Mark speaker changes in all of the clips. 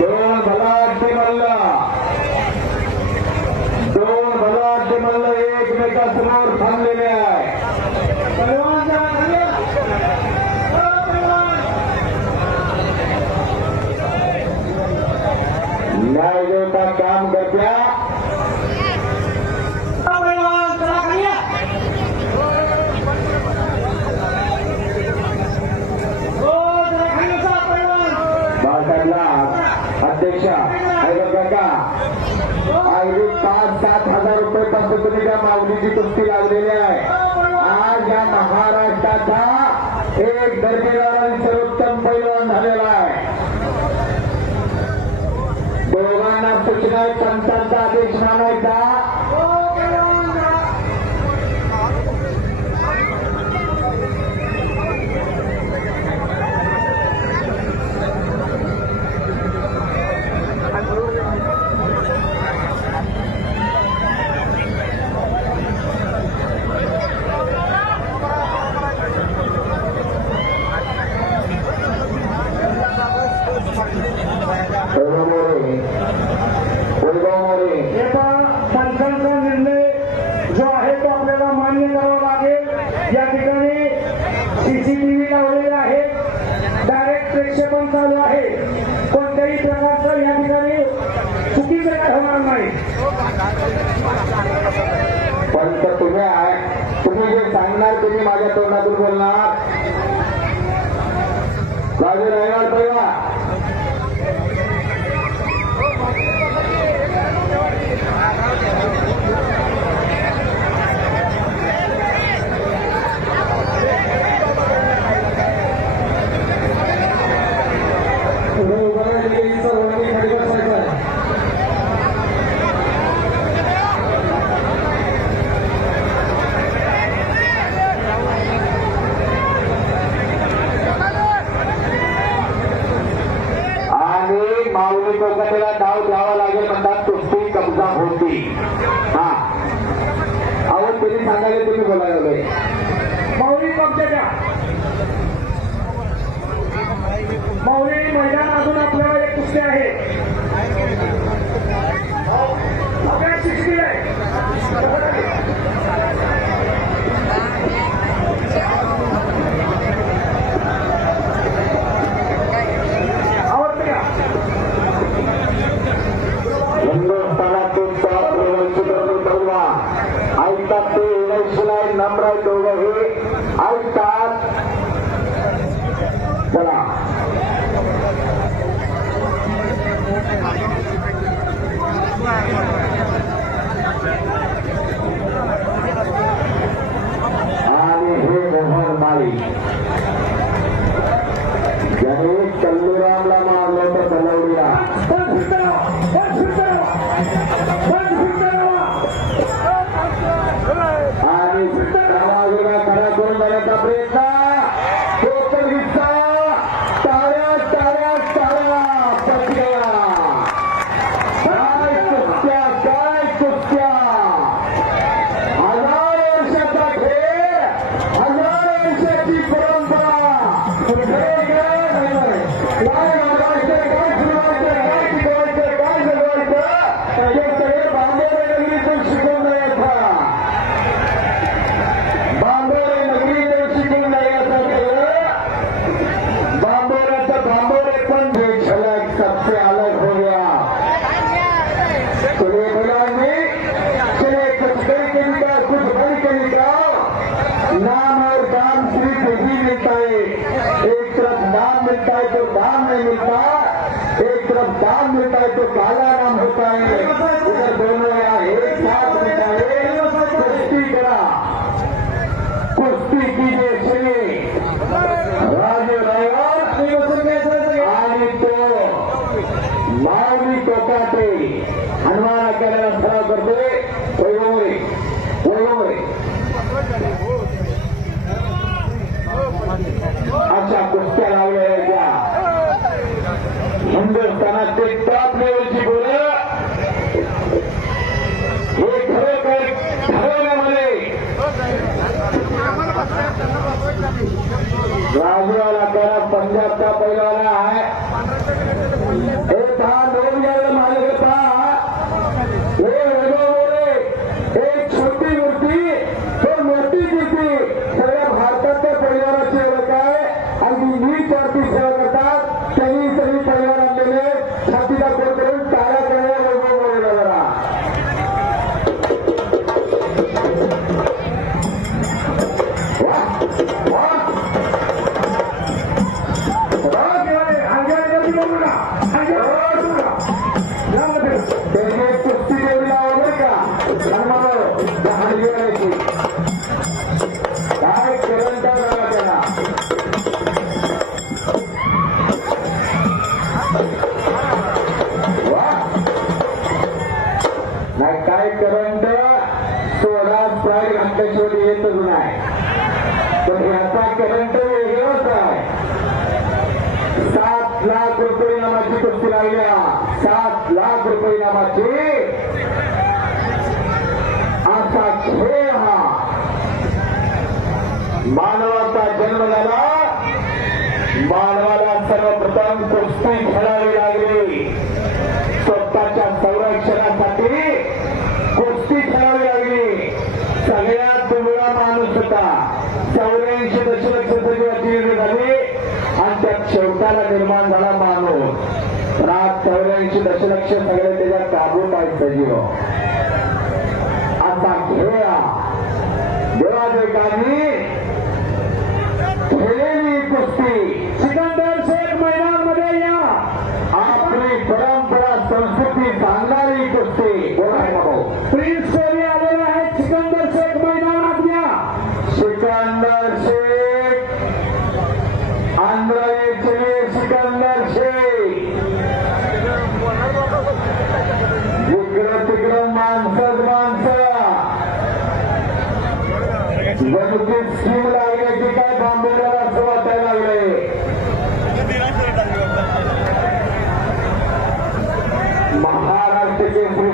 Speaker 1: दोन भलाटी मल्ला. दोन भलाटी मल्ल एकमेकासमोर थांबलेले आहे. न्याय देवता काम करत्या. अध्यक्षा काका अगदी पाच सात हजार रुपये पासून तुम्ही त्या मागणीची कुस्ती लावलेली आहे. आज या महाराष्ट्राचा एक दर्जेदार सर्वोत्तम पैलवान झालेला आहे. दोघांना सूचना पंचांचा आदेश मानायचा वैभव मोरे वैभव मोरे
Speaker 2: हे पण पंचांचा निर्णय जो आहे तो आपल्याला मान्य करावा लागेल या ठिकाणी सीसीटीव्ही लावलेले आहेत डायरेक्ट चालू आहे. कोणत्याही प्रकारचं या ठिकाणी चुकीचं काय होणार नाही
Speaker 1: परंतु तुम्ही तुम्ही जे सांगणार तुम्ही माझ्या तोंडातून बोलणार. राजू रविवार पहिला
Speaker 2: पुढे उभं राहिलेली सर्वांनी खाली बसायचं
Speaker 1: आणि माऊली कोलकात्याला डाव द्यावा लागेल म्हणतात कुस्ती कब्जा हा. आवाज तुम्ही सांगायला तुम्ही बोलायला लागले.
Speaker 2: माऊली पक्षाच्या माऊली मैदान अजून आपल्याला एक कुस्ती आहे.
Speaker 1: माऊली हनुमान केलेला सराव करतोय. वैभवरे वैभवरे अशा कुस्त्या लावल्या त्या. हिंदुस्थानाचे टॉप लेवलची बोलं हे खरोखर ठरवण्यामध्ये राजूवाला त्याला पंजाबचा पैलवान आहे. एक सात लाख रुपये नामाची असा खेळ हा. मानवाचा जन्म झाला. मानवाला सर्वप्रथम कुस्ती खेळावी लागली. स्वतःच्या संरक्षणासाठी कुस्ती खेळावी लागली सगळ्यात दुबळा माणूस होता चौऱ्याऐंशी दशलक्ष सजीवाची निर्मिती झाली आणि त्यात शेवटाला निर्माण झाला माणूस पण आज दशलक्ष सगळे त्याच्यात काबूत आहेत सजीव. आता खेळा. देवादेकांनी खेळलेली कुस्ती
Speaker 3: सिकंदर शेख मैदानमध्ये या
Speaker 1: आपली परंपरा संस्कृती सांगणारी कुस्ती बोलायला भाऊ
Speaker 3: प्रिन्स कोहली आलेले आहेत सिकंदर शेख मैदानात या
Speaker 1: सिकंदर शेख आंध्राचे सिकंदर शेख जिकडं तिकडं माणसंच माणसं जणू स्कीम लागण्याची काय बांबेला असं वाटायला लागले महाराष्ट्र केसरी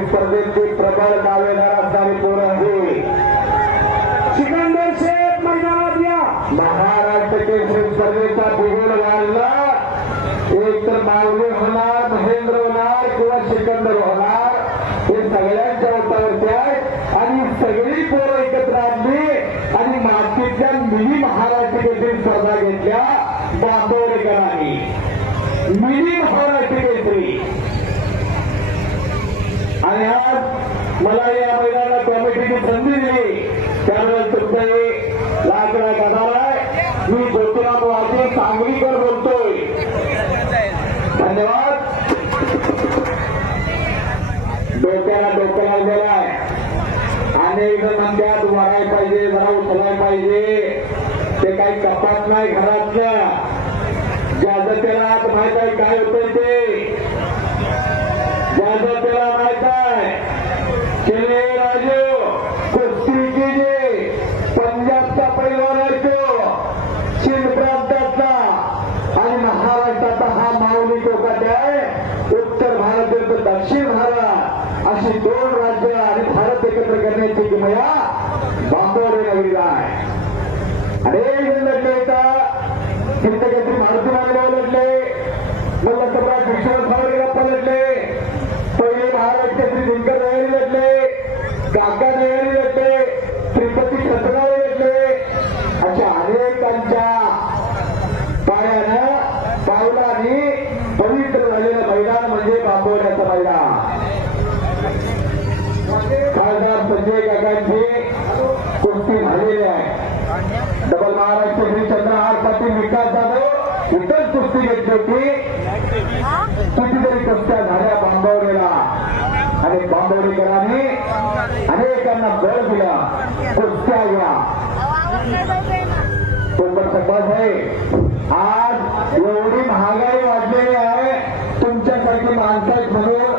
Speaker 1: स्पर्धेचे दावेदार असणारे पोरं आहे?
Speaker 3: सिकंदर शेख मैदानात या.
Speaker 1: महाराष्ट्र केसरी स्पर्धेचा भूगोल घालला एक तर माऊली होणार महेंद्र होणार किंवा सिकंदर होणार हे सगळ्यांच्या ओटावरती आहे. आणि सगळी पोरं एकत्र आणली. आणि मातीतल्या मिनी महाराष्ट्र केसरी स्पर्धा घेतल्या बांबवडेकरांनी मिनी महाराष्ट्र केसरी आणि आज मला या महिलांना कॉमेडीची संधी दिली. त्यामुळे तुमचं हे लाख लाख आहे. मी ज्योतिराम वाजे सांगलीकर बोलतोय. धन्यवाद. डोक्याला डोकं लागलेलं आहे. अनेक जण म्हणतात वराय पाहिजे जरा उचलाय पाहिजे. ते काही कपात नाही घरातलं. ज्याचं त्याला आज माहीत आहे काय होतंय ते. ज्याचं त्याला माहीत आहे केले राजू कुस्ती कीजिए पंजाबचा पैलवान आहे तो चीन प्रांतातला आणि महाराष्ट्राचा हा माऊली कोकट आहे उत्तर भारत विरुद्ध दक्षिण भारत अशी दोन राज्य आणि भारत एकत्र करण्याची किमया बांबोडे नगरीला आहे अनेक जण लढले होता तिथं काहीतरी मारुती मानगाव लढले पंतप्रधान सम्राट विश्वनाथ पलटले पहिले महाराष्ट्र श्री दिनकर नयनी लढले काका नयनी इतर कुस्ती घेतली होती. कितीतरी कुस्त्या झाल्या बांबवलेला आणि बांबवलीकरांनी अनेकांना बळ दिला. कुस्त्या घ्या. तो पण संवाद आहे आज एवढी महागाई वाढलेली आहे. तुमच्यासारखी माणसं आहेत म्हणून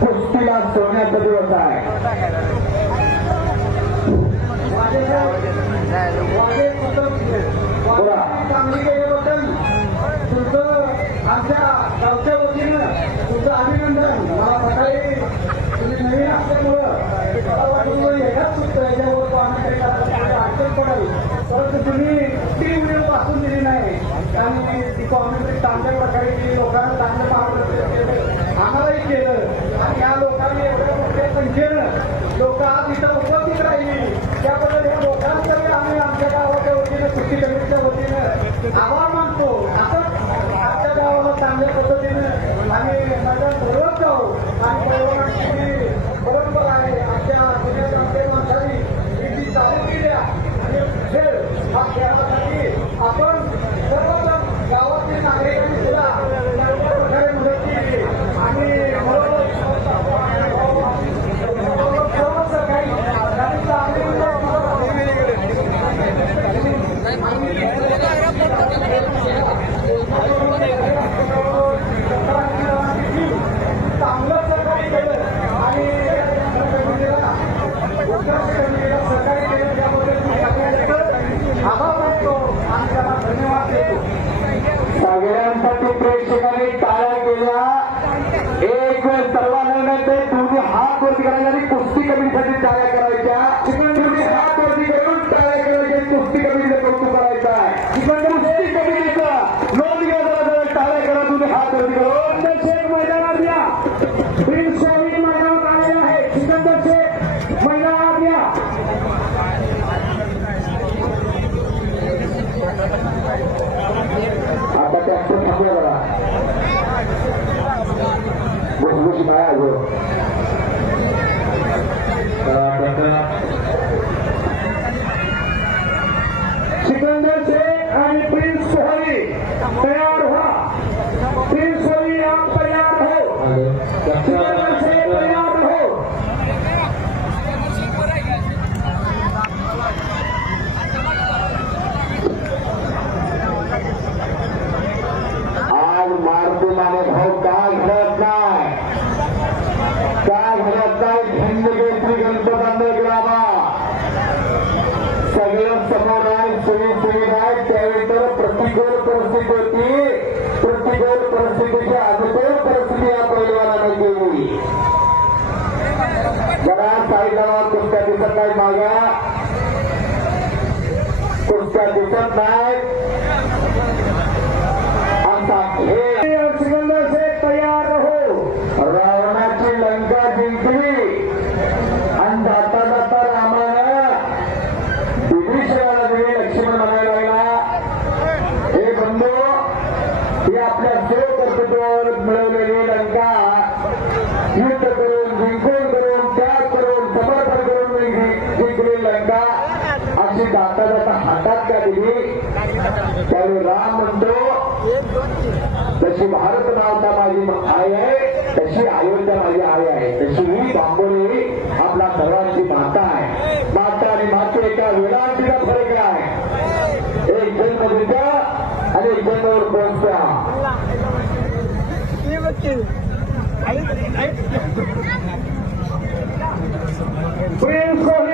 Speaker 1: कुस्तीला सोन्याचा दिवस आहे बोला
Speaker 3: चांगली केल्याबद्दल तुमचं आमच्या गावच्या वतीनं तुमचं अभिनंदन. मला सकाळी तुम्ही नवीन असल्यामुळं मला वाटलं ह्याच्याच ह्याच्यावर तो आम्ही अडचण पडेल परंतु तुम्ही ती व्हिडिओ पासून दिली नाही. आणि ती कॉमेंट्री चांगल्या प्रकारे केली लोकांना चांगलं मार्गदर्शन केलं. आम्हालाही केलं. आणि या लोकांनी एवढ्या मोठ्या संख्येनं लोक आज इथं उपस्थित राहिली. त्याबद्दल या लोकांकडे आम्ही आमच्या गावाच्या वतीनं कृषी कमिटीच्या वतीनं आवाज
Speaker 1: सगळ्यांसाठी प्रेक्षकांनी टाळ्या केल्या. एक वेळ सर्वांना तुम्ही हात वरती करायला कुस्ती कमीसाठी टाळ्या करा. मागा. कुठच्या दिसत नाही हातात का दिली त्याने राम म्हणतो जशी भारत माता माझी आई आहे तशी अयोध्या माझी आई आहे. तशी ही बांबोळी आपला सर्वांची माता आहे. माता आणि माते एका वेळांतीचा फरक आहे एक जन्म देत्या आणि एक जन्मवर पोहोचत्या
Speaker 3: प्रेम सोहळे